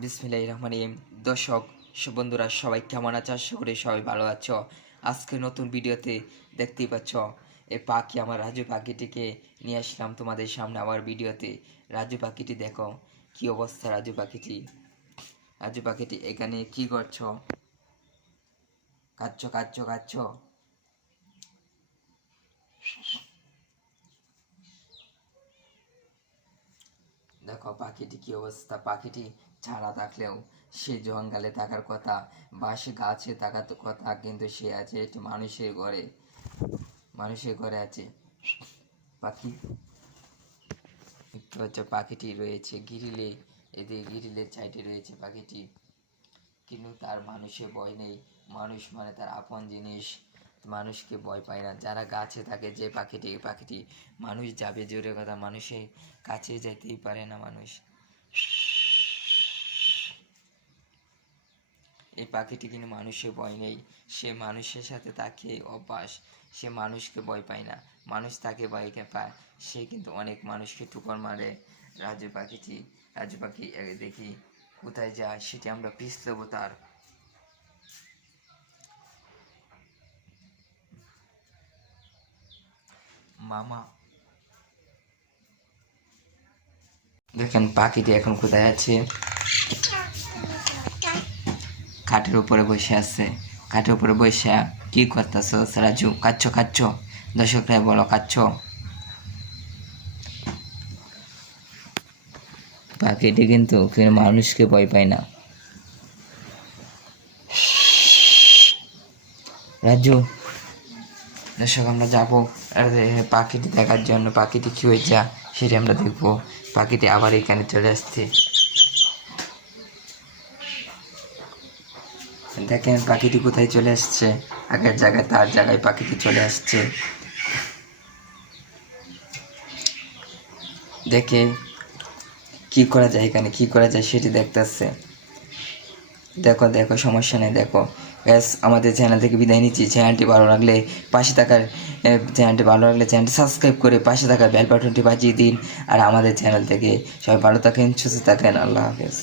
বিসমিল্লাহির রহমানির রহিম। দর্শক বন্ধুরা সবাই কেমন আছো? আশা করি সবাই ভালো আছো। আজকে নতুন ভিডিওতে দেখতেই পাচ্ছ এই পাখি, আমার রাজু পাখিটিকে নিয়ে আসলাম তোমাদের সামনে আবার ভিডিওতে। রাজু পাখিটি দেখো কি অবস্থা। রাজু পাখিটি এখানে কি করছো? কাচ্ছ কাচ্ছ কাচ্ছ। দেখো পাখিটি কি অবস্থা। পাখিটি ছাড়া থাকলেও সে জঙ্গলে থাকার কথা বা সে গাছে থাকার কথা, কিন্তু সে আছে একটি মানুষের ঘরে আছে। পাখি দেখতে পাচ্ছ, পাখিটি রয়েছে গ্রিলে, এদিকে গ্রিলের সাইডে রয়েছে পাখিটি, কিন্তু তার মানুষে ভয় নেই। মানুষ মানে তার আপন জিনিস, মানুষকে ভয় পায় না। যারা গাছে থাকে, যে পাখিটি মানুষ যাবে জোরে কথা, মানুষের কাছে যেতেই পারে না মানুষ। এই পাখিটি কিন্তু মানুষের ভয় নেই, সে মানুষের সাথে তাকে অভ্যাস, সে মানুষকে ভয় পায় না, মানুষ তাকে ভয়কে পায়। সে কিন্তু অনেক মানুষকে ঠুকর মারে। রাজু পাখি দেখি কোথায় যায়, সেটি আমরা পিছ দেবো তার। মামা দেখেন পাখিটি এখন কোথায় আছে, খাটের উপরে বসে আছে। খাটের উপরে বসে কি করতেছ রাজু? কাচ্ছ দর্শকরা বলো কাচ্ছ। পাখিটি কিন্তু মানুষকে ভয় পায় না। রাজু, দর্শক আমরা যাবো পাখিটি দেখার জন্য। পাখিটি কি হয়েছে সেটি আমরা দেখবো। পাখিটি আবার এখানে চলে আসছে। দেখেন পাখিটি কোথায় চলে আসছে, আগের জায়গায় তার জায়গায় পাখিটি চলে আসছে। দেখে কি করা যায়, এখানে কি করা যায় সেটি দেখতেছে। দেখো সমস্যা নেই। দেখো গ্যাস, আমাদের চ্যানেল থেকে বিদায় নিচ্ছি। চ্যানেলটি ভালো লাগলে চ্যানেলটি সাবস্ক্রাইব করে পাশে থাকা বেল বাটনটি বাজিয়ে দিন। আর আমাদের চ্যানেল থেকে সবাই ভালো থাকেন, সুস্থ থাকেন। আল্লাহ হাফেজ।